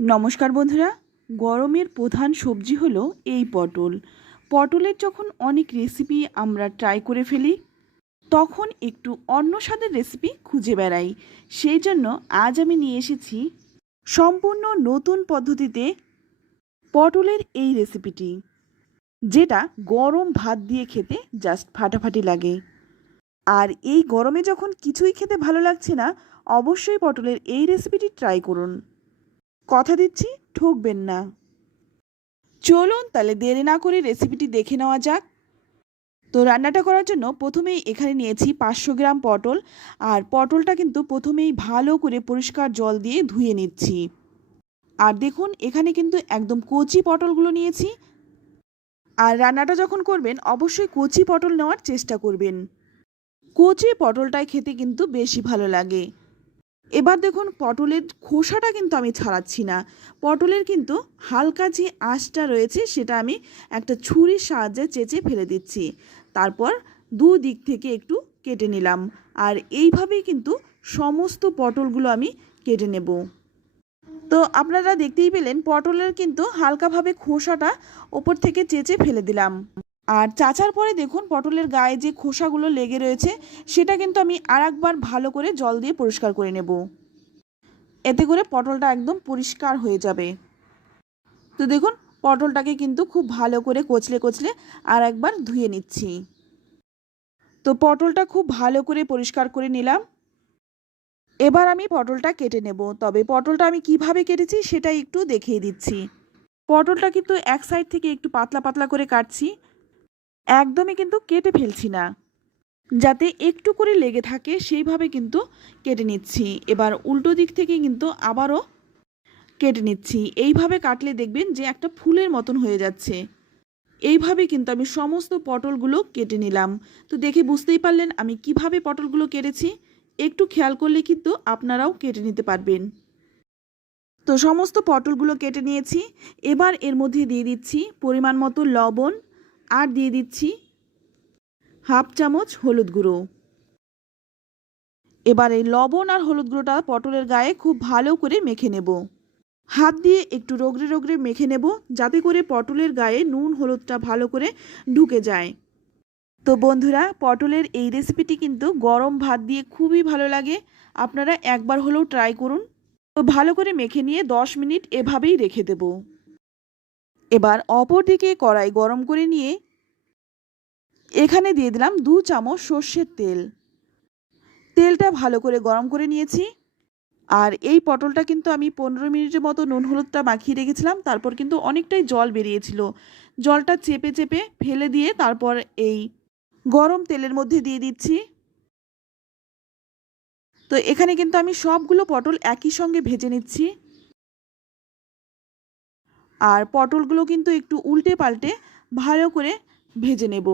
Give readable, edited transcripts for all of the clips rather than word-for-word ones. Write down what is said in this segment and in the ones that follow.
নমস্কার বন্ধুরা। গরমের প্রধান সবজি হলো এই পটল। পটলের যখন অনেক রেসিপি আমরা ট্রাই করে ফেলি, তখন একটু অন্য স্বাদের রেসিপি খুঁজে বেড়াই। সেই জন্য আজ আমি নিয়ে এসেছি সম্পূর্ণ নতুন পদ্ধতিতে পটলের এই রেসিপিটি, যেটা গরম ভাত দিয়ে খেতে জাস্ট ফাটাফাটি লাগে। আর এই গরমে যখন কিছুই খেতে ভালো লাগছে না, অবশ্যই পটলের এই রেসিপিটি ট্রাই করুন। কথা দিচ্ছি, ঠকবেন না। চলুন তাহলে দেরি না করে রেসিপিটি দেখে নেওয়া যাক। তো রান্নাটা করার জন্য প্রথমেই এখানে নিয়েছি 500 গ্রাম পটল। আর পটলটা কিন্তু প্রথমেই ভালো করে পরিষ্কার জল দিয়ে ধুয়ে নিচ্ছি। আর দেখুন, এখানে কিন্তু একদম কচি পটলগুলো নিয়েছি। আর রান্নাটা যখন করবেন অবশ্যই কচি পটল নেওয়ার চেষ্টা করবেন। কচি পটলটাই খেতে কিন্তু বেশি ভালো লাগে। এবার দেখুন, পটলের খোসাটা কিন্তু আমি ছাড়াচ্ছি না। পটলের কিন্তু হালকা যে আঁশটা রয়েছে সেটা আমি একটা ছুরির সাহায্যে চেঁচে ফেলে দিচ্ছি। তারপর দুদিক থেকে একটু কেটে নিলাম। আর এইভাবেই কিন্তু সমস্ত পটলগুলো আমি কেটে নেব। তো আপনারা দেখতেই পেলেন, পটলের কিন্তু হালকাভাবে খোসাটা ওপর থেকে চেঁচে ফেলে দিলাম। আর চাচার পরে দেখুন, পটলের গায়ে যে খোসাগুলো লেগে রয়েছে সেটা কিন্তু আমি আরেকবার ভালো করে জল দিয়ে পরিষ্কার করে নেব। এতে করে পটলটা একদম পরিষ্কার হয়ে যাবে। তো দেখুন, পটলটাকে কিন্তু খুব ভালো করে কচলে কচলে আর একবার ধুয়ে নিচ্ছি। তো পটলটা খুব ভালো করে পরিষ্কার করে নিলাম। এবার আমি পটলটা কেটে নেব। তবে পটলটা আমি কিভাবে কেটেছি সেটা একটু দেখিয়ে দিচ্ছি। পটলটা কিন্তু এক সাইড থেকে একটু পাতলা পাতলা করে কাটছি, একদমই কিন্তু কেটে ফেলছি না, যাতে একটু করে লেগে থাকে সেইভাবে কিন্তু কেটে নিচ্ছি। এবার উল্টো দিক থেকে কিন্তু আবারও কেটে নিচ্ছি। এইভাবে কাটলে দেখবেন যে একটা ফুলের মতন হয়ে যাচ্ছে। এইভাবে কিন্তু আমি সমস্ত পটলগুলো কেটে নিলাম। তো দেখে বুঝতেই পারলেন আমি কিভাবে পটলগুলো কেটেছি। একটু খেয়াল করলে কিন্তু আপনারাও কেটে নিতে পারবেন। তো সমস্ত পটলগুলো কেটে নিয়েছি। এবার এর মধ্যে দিয়ে দিচ্ছি পরিমাণ মতো লবণ, আর দিয়ে দিচ্ছি হাফ চামচ হলুদ গুঁড়ো। এবার এই লবণ আর হলুদ গুঁড়োটা পটলের গায়ে খুব ভালো করে মেখে নেব। হাত দিয়ে একটু রগড়ে রগড়ে মেখে নেব, যাতে করে পটলের গায়ে নুন হলুদটা ভালো করে ঢুকে যায়। তো বন্ধুরা, পটলের এই রেসিপিটি কিন্তু গরম ভাত দিয়ে খুবই ভালো লাগে। আপনারা একবার হলেও ট্রাই করুন। তো ভালো করে মেখে নিয়ে 10 মিনিট এভাবেই রেখে দেব। এবার অপর দিকে কড়াই গরম করে নিয়ে এখানে দিয়ে দিলাম 2 চামচ সর্ষের তেল। তেলটা ভালো করে গরম করে নিয়েছি। আর এই পটলটা কিন্তু আমি 15 মিনিটের মতো নুন হলুদটা মাখিয়ে রেখেছিলাম। তারপর কিন্তু অনেকটাই জল বেরিয়েছিল। জলটা চেপে চেপে ফেলে দিয়ে তারপর এই গরম তেলের মধ্যে দিয়ে দিচ্ছি। তো এখানে কিন্তু আমি সবগুলো পটল একই সঙ্গে ভেজে নিচ্ছি। আর পটলগুলো কিন্তু একটু উল্টে পাল্টে ভালো করে ভেজে নেব।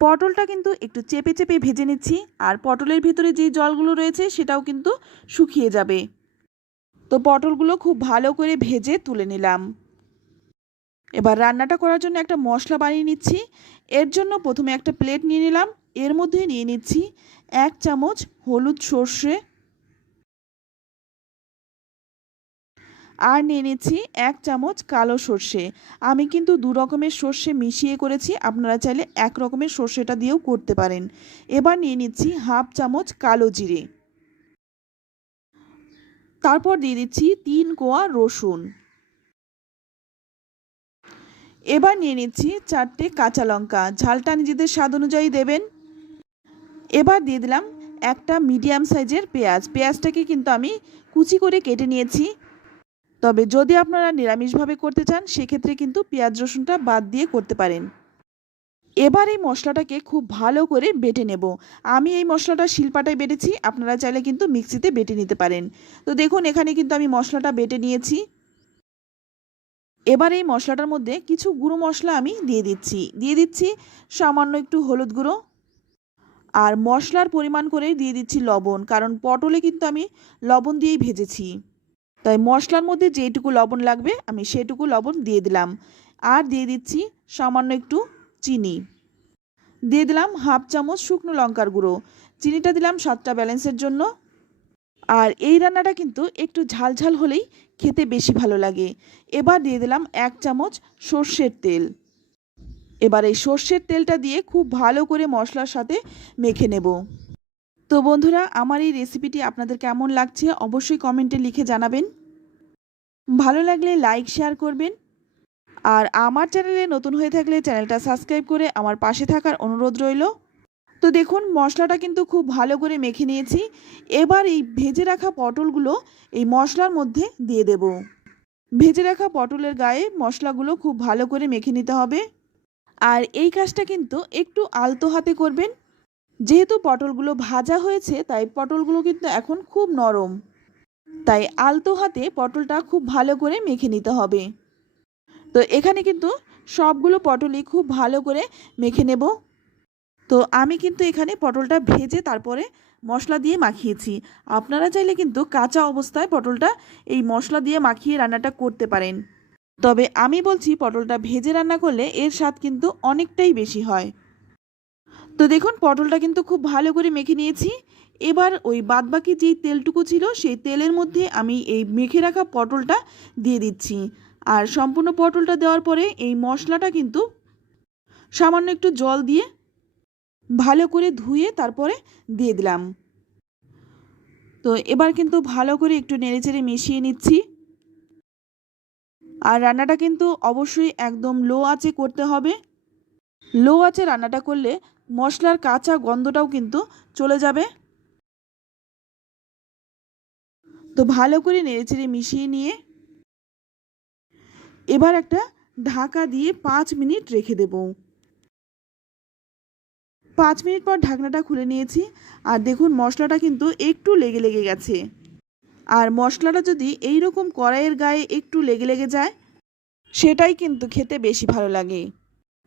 পটলটা কিন্তু একটু চেপে চেপে ভেজে নিচ্ছি। আর পটলের ভেতরে যে জলগুলো রয়েছে সেটাও কিন্তু শুকিয়ে যাবে। তো পটলগুলো খুব ভালো করে ভেজে তুলে নিলাম। এবার রান্নাটা করার জন্য একটা মশলা বানিয়ে নিচ্ছি। এর জন্য প্রথমে একটা প্লেট নিয়ে নিলাম। এর মধ্যে নিয়ে নিচ্ছি 1 চামচ হলুদ সর্ষে, আর নিয়ে নিচ্ছি 1 চামচ কালো সর্ষে। আমি কিন্তু 2 রকমের সর্ষে মিশিয়ে করেছি, আপনারা চাইলে 1 রকমের সর্ষেটা দিয়েও করতে পারেন। এবার নিয়ে নিচ্ছি হাফ চামচ কালো জিরে। তারপর দিয়ে দিচ্ছি 3 কোয়া রসুন। এবার নিয়ে নিচ্ছি 4টে কাঁচা লঙ্কা, ঝালটা নিজেদের স্বাদ অনুযায়ী দেবেন। এবার দিয়ে দিলাম একটা মিডিয়াম সাইজের পেঁয়াজ। পেঁয়াজটাকে কিন্তু আমি কুচি করে কেটে নিয়েছি। তবে যদি আপনারা নিরামিষভাবে করতে চান সেক্ষেত্রে কিন্তু পেঁয়াজ রসুনটা বাদ দিয়ে করতে পারেন। এবার এই মশলাটাকে খুব ভালো করে বেটে নেব। আমি এই মশলাটা শিলপাটায় বেটেছি, আপনারা চাইলে কিন্তু মিক্সিতে বেটে নিতে পারেন। তো দেখুন, এখানে কিন্তু আমি মশলাটা বেটে নিয়েছি। এবার এই মশলাটার মধ্যে কিছু গুঁড়ো মশলা আমি দিয়ে দিচ্ছি সামান্য একটু হলুদ গুঁড়ো। আর মশলার পরিমাণ করেই দিয়ে দিচ্ছি লবণ, কারণ পটলে কিন্তু আমি লবণ দিয়েই ভেজেছি। তাই মশলার মধ্যে যেটুকু লবণ লাগবে আমি সেটুকু লবণ দিয়ে দিলাম। আর দিয়ে দিচ্ছি সামান্য একটু চিনি। দিয়ে দিলাম হাফ চামচ শুকনো লঙ্কার গুঁড়ো। চিনিটা দিলাম স্বাদটা ব্যালেন্সের জন্য। আর এই রান্নাটা কিন্তু একটু ঝাল ঝাল হলেই খেতে বেশি ভালো লাগে। এবার দিয়ে দিলাম 1 চামচ সর্ষের তেল। এবার এই সর্ষের তেলটা দিয়ে খুব ভালো করে মশলার সাথে মেখে নেব। তো বন্ধুরা, আমার এই রেসিপিটি আপনাদের কেমন লাগছে অবশ্যই কমেন্টে লিখে জানাবেন। ভালো লাগলে লাইক শেয়ার করবেন। আর আমার চ্যানেলে নতুন হয়ে থাকলে চ্যানেলটা সাবস্ক্রাইব করে আমার পাশে থাকার অনুরোধ রইল। তো দেখুন মশলাটা কিন্তু খুব ভালো করে মেখে নিয়েছি। এবার এই ভেজে রাখা পটলগুলো এই মশলার মধ্যে দিয়ে দেব। ভেজে রাখা পটলের গায়ে মশলাগুলো খুব ভালো করে মেখে নিতে হবে। আর এই কাজটা কিন্তু একটু আলতো হাতে করবেন। যেহেতু পটলগুলো ভাজা হয়েছে তাই পটলগুলো কিন্তু এখন খুব নরম, তাই আলতো হাতে পটলটা খুব ভালো করে মেখে নিতে হবে। তো এখানে কিন্তু সবগুলো পটলই খুব ভালো করে মেখে নেব। তো আমি কিন্তু এখানে পটলটা ভেজে তারপরে মশলা দিয়ে মাখিয়েছি। আপনারা চাইলে কিন্তু কাঁচা অবস্থায় পটলটা এই মশলা দিয়ে মাখিয়ে রান্নাটা করতে পারেন। তবে আমি বলছি পটলটা ভেজে রান্না করলে এর স্বাদ কিন্তু অনেকটাই বেশি হয়। তো দেখুন পটলটা কিন্তু খুব ভালো করে মেখে নিয়েছি। এবার ওই বাদবাকি যেই তেলটুকু ছিল সেই তেলের মধ্যে আমি এই মেখে রাখা পটলটা দিয়ে দিচ্ছি। আর সম্পূর্ণ পটলটা দেওয়ার পরে এই মশলাটা কিন্তু সামান্য একটু জল দিয়ে ভালো করে ধুয়ে তারপরে দিয়ে দিলাম। তো এবার কিন্তু ভালো করে একটু নেড়েচেড়ে মিশিয়ে নিচ্ছি। আর রান্নাটা কিন্তু অবশ্যই একদম লো আঁচে করতে হবে। লো আঁচে রান্নাটা করলে মশলার কাঁচা গন্ধটাও কিন্তু চলে যাবে। তো ভালো করে নেড়েচেড়ে মিশিয়ে নিয়ে এবার একটা ঢাকা দিয়ে 5 মিনিট রেখে দেব। 5 মিনিট পর ঢাকনাটা খুলে নিয়েছি। আর দেখুন মশলাটা কিন্তু একটু লেগে লেগে গেছে। আর মশলাটা যদি এই রকম কড়াইয়ের গায়ে একটু লেগে লেগে যায় সেটাই কিন্তু খেতে বেশি ভালো লাগে।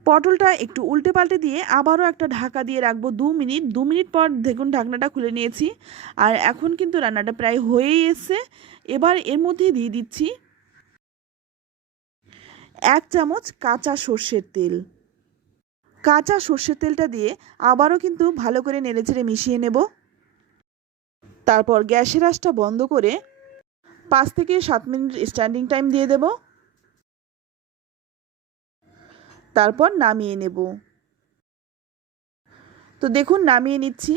পটলটা একটু উল্টে পাল্টে দিয়ে আবারও একটা ঢাকা দিয়ে রাখবো 2 মিনিট। 2 মিনিট পর দেখুন ঢাকনাটা খুলে নিয়েছি। আর এখন কিন্তু রান্নাটা প্রায় হয়েই এসছে। এবার এর মধ্যে দিয়ে দিচ্ছি 1 চামচ কাঁচা সর্ষের তেল। কাঁচা সর্ষের তেলটা দিয়ে আবারও কিন্তু ভালো করে নেড়েচেড়ে মিশিয়ে নেব। তারপর গ্যাসের আঁচটা বন্ধ করে 5 থেকে 7 মিনিট স্ট্যান্ডিং টাইম দিয়ে দেব। তারপর নামিয়ে নেব। তো দেখুন নামিয়ে নিচ্ছি।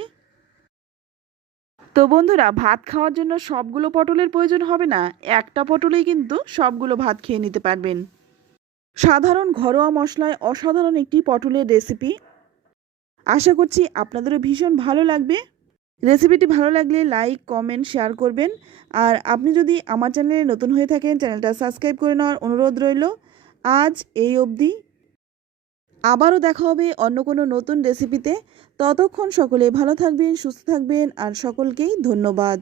তো বন্ধুরা, ভাত খাওয়ার জন্য সবগুলো পটলের প্রয়োজন হবে না, একটা পটলেই কিন্তু সবগুলো ভাত খেয়ে নিতে পারবেন। সাধারণ ঘরোয়া মশলায় অসাধারণ একটি পটলের রেসিপি। আশা করছি আপনাদেরও ভীষণ ভালো লাগবে। রেসিপিটি ভালো লাগলে লাইক কমেন্ট শেয়ার করবেন। আর আপনি যদি আমার চ্যানেলে নতুন হয়ে থাকেন চ্যানেলটা সাবস্ক্রাইব করে নেওয়ার অনুরোধ রইল। আজ এই অবধি। আবারও দেখা হবে অন্য কোনো নতুন রেসিপিতে। ততক্ষণ সকলে ভালো থাকবেন, সুস্থ থাকবেন আর সকলকেই ধন্যবাদ।